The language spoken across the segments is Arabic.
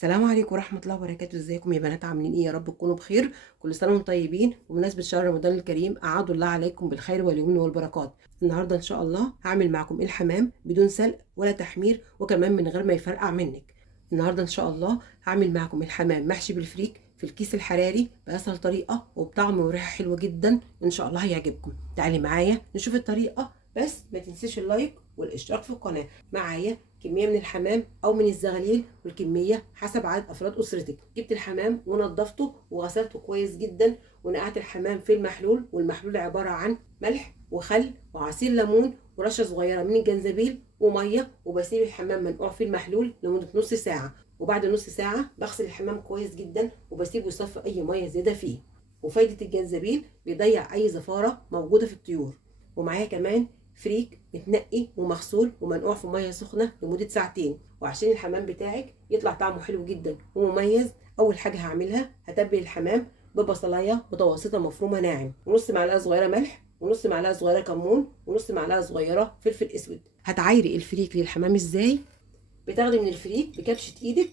السلام عليكم ورحمة الله وبركاته. ازيكم يا بنات؟ عاملين ايه؟ يا رب تكونوا بخير. كل سنة وانتم طيبين. وبمناسبة شهر رمضان الكريم أعاد الله عليكم بالخير واليمن والبركات. النهاردة ان شاء الله هعمل معكم الحمام بدون سلق ولا تحمير، وكمان من غير ما يفرقع منك. النهاردة ان شاء الله هعمل معكم الحمام محشي بالفريك في الكيس الحراري بأسهل طريقة وبطعم وريحة حلوة جدا. ان شاء الله هيعجبكم. تعالي معايا نشوف الطريقة، بس ما تنسيش اللايك والاشتراك في القناة. معايا كميه من الحمام او من الزغاليل، والكميه حسب عدد افراد اسرتك. جبت الحمام ونضفته وغسلته كويس جدا، ونقعت الحمام في المحلول، والمحلول عباره عن ملح وخل وعصير ليمون ورشه صغيره من الجنزبيل وميه، وبسيب الحمام منقوع في المحلول لمده نص ساعه. وبعد نص ساعه بغسل الحمام كويس جدا وبسيبه يصفي اي ميه زياده فيه. وفايده الجنزبيل بيضيع اي زفاره موجوده في الطيور. ومعايا كمان فريك متنقي ومغسول ومنقوع في ميه سخنه لمده ساعتين. وعشان الحمام بتاعك يطلع طعمه حلو جدا ومميز، اول حاجه هعملها هتبل الحمام ببصلايه متوسطه مفرومه ناعم، ونص معلقه صغيره ملح، ونص معلقه صغيره كمون، ونص معلقه صغيره فلفل اسود. هتعايري الفريك للحمام ازاي؟ بتاخدي من الفريك بكبشه ايدك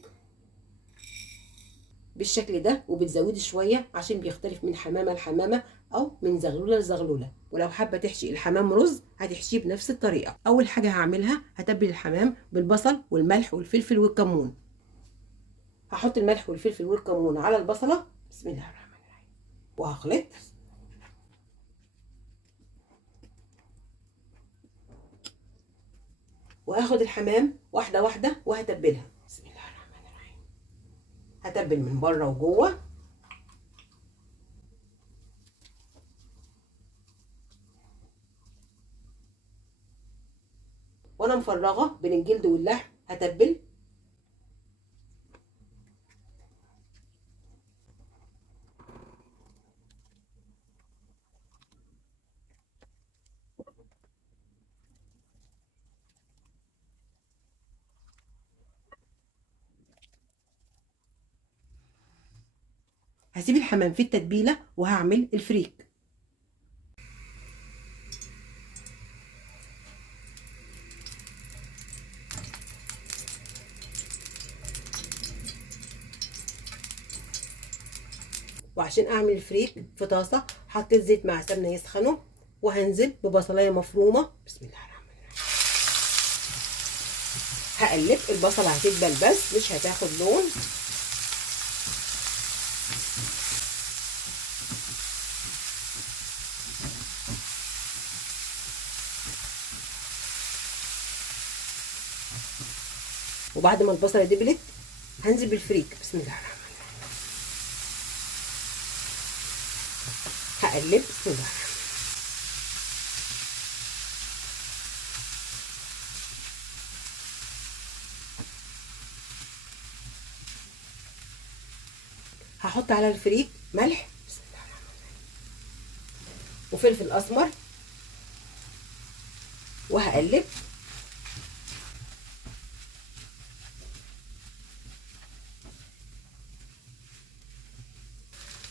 بالشكل ده، وبتزودي شويه عشان بيختلف من حمامه لحمامه او من زغلوله لزغلوله. ولو حابه تحشي الحمام رز هتحشيه بنفس الطريقه. اول حاجه هعملها هتبل الحمام بالبصل والملح والفلفل والكمون. هحط الملح والفلفل والكمون على البصله، بسم الله الرحمن الرحيم، وهخلط. واخد الحمام واحده واحده وهتبلها، بسم الله الرحمن الرحيم. هتبل من بره وجوه. وانا مفرغه بين الجلد واللحم هتبل. هسيب الحمام في التتبيله وهعمل الفريك. وعشان اعمل الفريك في طاسه حطيت زيت مع سمنه يسخنوا، وهنزل ببصلايه مفرومه، بسم الله الرحمن الرحيم. هقلب البصله هتدبل بس مش هتاخد لون. وبعد ما البصله دبلت هنزل بالفريك، بسم الله الرحمن الرحيم. هقلب، بسم الله الرحمن. هحط على الفريك ملح، بسم الله الرحمن الرحيم، وفلفل اسمر، وهقلب.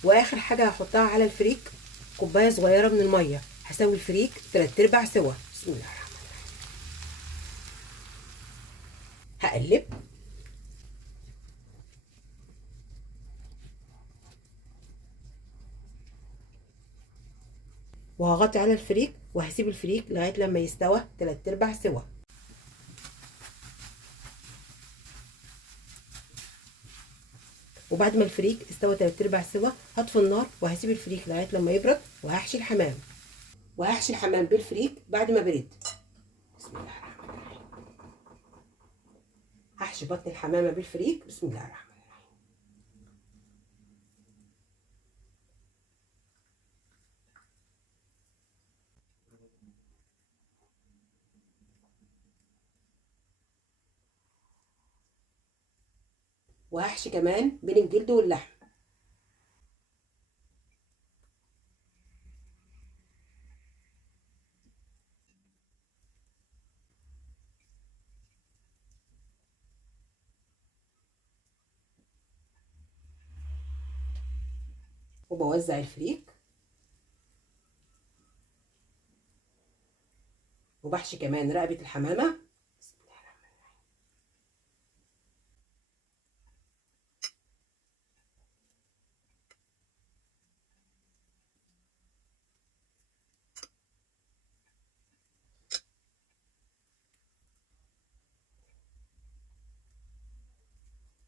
واخر حاجه هحطها على الفريك كوبايه صغيره من الميه. هسوي الفريك 3/4 سوا، بسم الله الرحمن الرحيم. هقلب. وهغطي على الفريك وهسيب الفريك لغايه لما يستوى 3/4 سوا. وبعد ما الفريك استوى 3/4 سوا هطفي النار وهسيب الفريك لغايه لما يبرد، وهحشي الحمام. وهحشي الحمام بالفريك بعد ما برد، بسم الله الرحمن الرحيم. هحشي بطن الحمامه بالفريك، بسم الله الرحمن الرحيم. وهحشي كمان بين الجلد واللحم. وبوزع الفريك. وبحشي كمان رقبه الحمامه، بسم الله الرحمن الرحيم.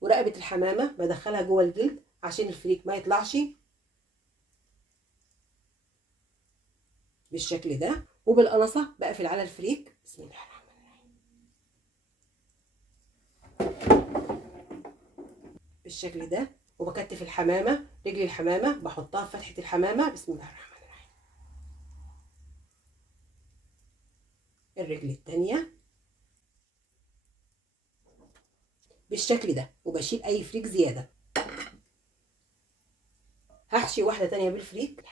ورقبه الحمامه بدخلها جوه الجلد عشان الفريك ما يطلعش بالشكل ده. وبالقنصه بقفل على الفريك. بسم الله الرحمن الرحيم بالشكل ده. وبكتف الحمامه، رجل الحمامه بحطها في فتحه الحمامه. بسم الله الرحمن الرحيم. الرجل التانيه بالشكل ده. وبشيل اي فريك زياده. هحشي واحده تانيه بالفريك.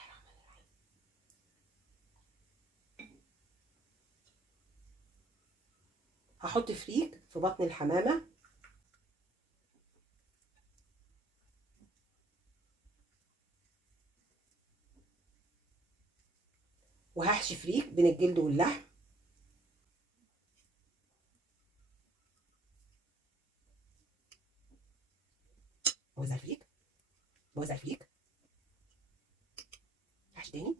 هحط فريك في بطن الحمامه وهحشي فريك بين الجلد واللحم. بوزع الفريك، بوزع الفريك، هحشي تاني.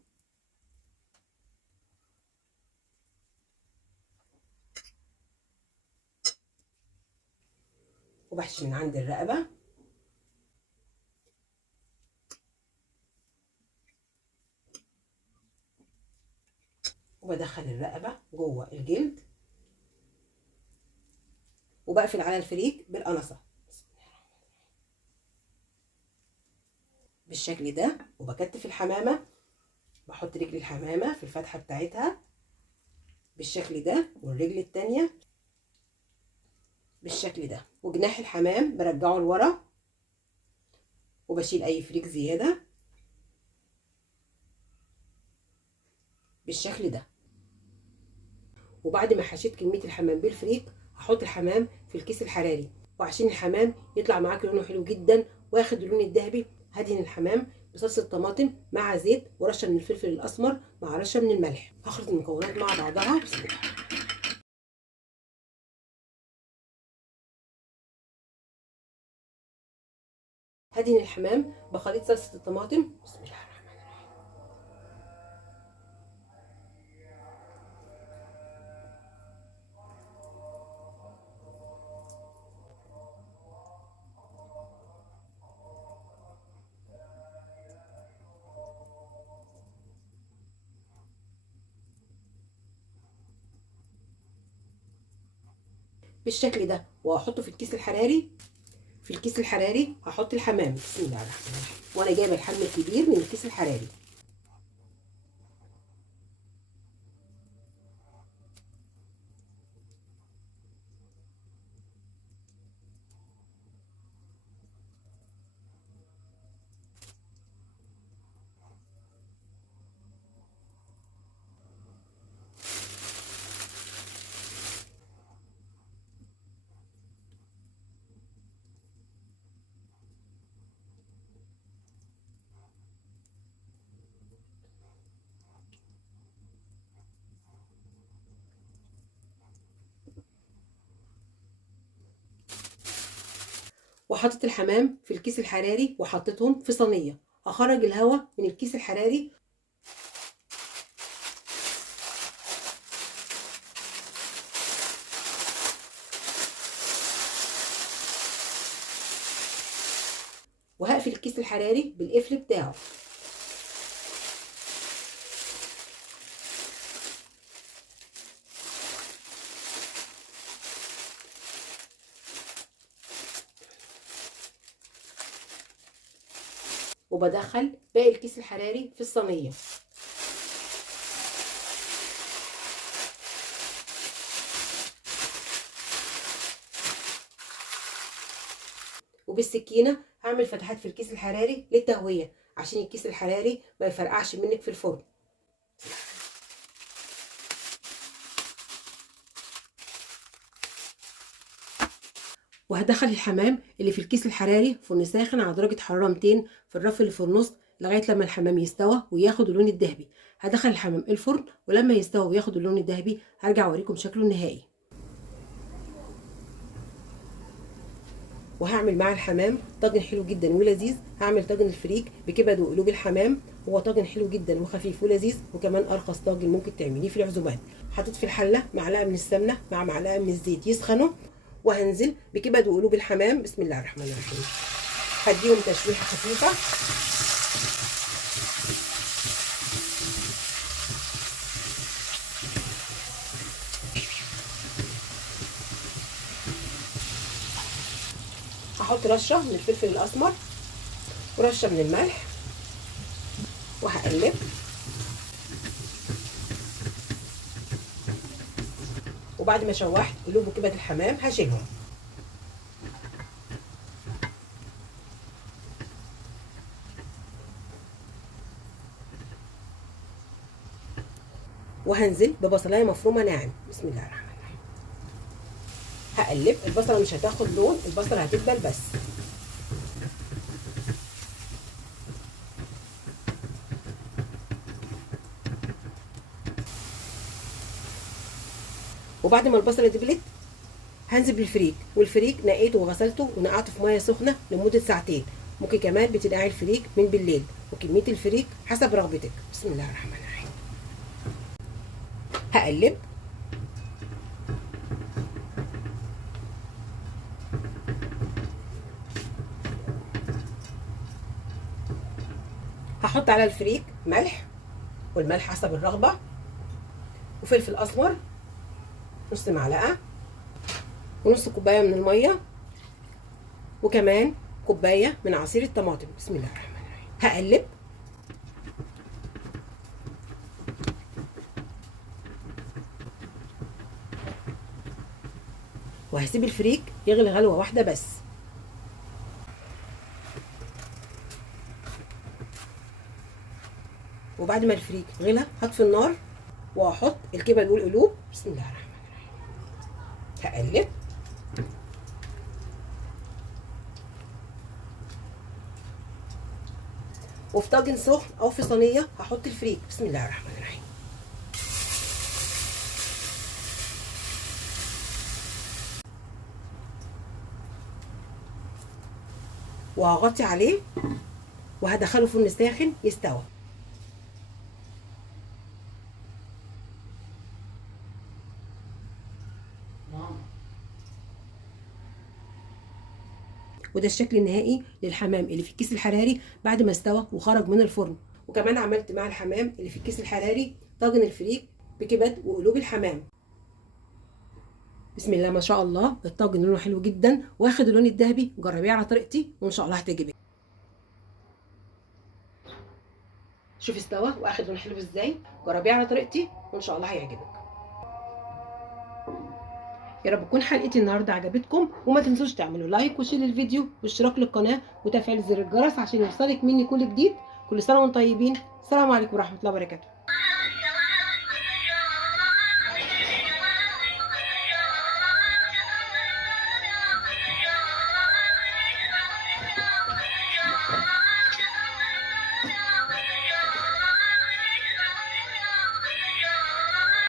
وبحشي من عند الرقبه. وبدخل الرقبه جوه الجلد وبقفل على الفريك بالقنصه بالشكل ده. وبكتف الحمامه، بحط رجل الحمامه في الفتحه بتاعتها بالشكل ده، والرجل التانيه بالشكل ده. وجناح الحمام برجعه لورا وبشيل اي فريك زياده بالشكل ده. وبعد ما حشيت كميه الحمام بالفريك هحط الحمام في الكيس الحراري. وعشان الحمام يطلع معاك لونه حلو جدا واخد اللون الذهبي، هدهن الحمام بصلصه طماطم مع زيت ورشه من الفلفل الاسمر مع رشه من الملح. هخلط المكونات مع بعضها. بسم الله. هدهن الحمام بخليط صلصه الطماطم. بسم الله الرحمن الرحيم. بالشكل ده. وهحطه في الكيس الحراري. في الكيس الحراري هحط الحمام. بسم الله الرحمن الرحيم. وانا جايبه الحجم الكبير من الكيس الحراري. وحطيت الحمام في الكيس الحراري وحطيتهم في صينيه. اخرج الهواء من الكيس الحراري وهقفل الكيس الحراري بالقفل بتاعه. وبدخل باقي الكيس الحراري في الصينيه. وبالسكينه هعمل فتحات في الكيس الحراري للتهويه عشان الكيس الحراري ما يفرقعش منك في الفرن. وهدخل الحمام اللي في الكيس الحراري فرن ساخن على درجه حراره 200 في الرف اللي في النص لغايه لما الحمام يستوى وياخد اللون الذهبي. هدخل الحمام الفرن ولما يستوى وياخد اللون الذهبي هرجع اوريكم شكله النهائي. وهعمل مع الحمام طاجن حلو جدا ولذيذ. هعمل طاجن الفريك بكبد وقلوب الحمام. هو طاجن حلو جدا وخفيف ولذيذ وكمان ارخص طاجن ممكن تعمليه في العزومات. حطيت في الحله معلقه من السمنه مع معلقه من الزيت يسخنوا وهنزل بكبد وقلوب الحمام. بسم الله الرحمن الرحيم. هديهم تشويحه خفيفه. هحط رشه من الفلفل الاسمر ورشه من الملح وهقلب. وبعد ما شوحت قلوب وكبد الحمام هشيلهم. وهنزل ببصلايه مفرومه ناعم. بسم الله الرحمن الرحيم. هقلب. البصله مش هتاخد لون، البصله هتدبل بس. وبعد ما البصله دبلت هنزل بالفريك، والفريك نقيته وغسلته ونقعته في ميه سخنه لمده ساعتين. ممكن كمان بتنقعي الفريك من بالليل، وكميه الفريك حسب رغبتك. بسم الله الرحمن الرحيم. هقلب. هحط على الفريك ملح، والملح حسب الرغبه، وفلفل اسمر نص معلقه، ونص كوبايه من الميه، وكمان كوبايه من عصير الطماطم. بسم الله الرحمن الرحيم. هقلب. وهسيب الفريك يغلي غلوه واحده بس. وبعد ما الفريك غلى هطفي النار وهحط الكبد والقلوب. بسم الله الرحمن الرحيم. هقلب. وفي طاجن سخن او في صينيه هحط الفريك. بسم الله الرحمن الرحيم. وهغطي عليه وهدخله فرن ساخن يستوى. وده الشكل النهائي للحمام اللي في الكيس الحراري بعد ما استوى وخرج من الفرن. وكمان عملت مع الحمام اللي في الكيس الحراري طاجن الفريك بكبد وقلوب الحمام. بسم الله ما شاء الله. الطاجن لونه حلو جدا واخد اللون الذهبي. جربيه على طريقتي وان شاء الله هتعجبك. شوفي استوى واخد لون حلو ازاي. جربيه على طريقتي وان شاء الله هيعجبك. يا رب تكون حلقتي النهارده عجبتكم، وما تنسوش تعملوا لايك وشير للفيديو واشتراك للقناه وتفعيل زر الجرس عشان يوصلك مني كل جديد. كل سنه وانتم طيبين. السلام عليكم ورحمه الله وبركاته.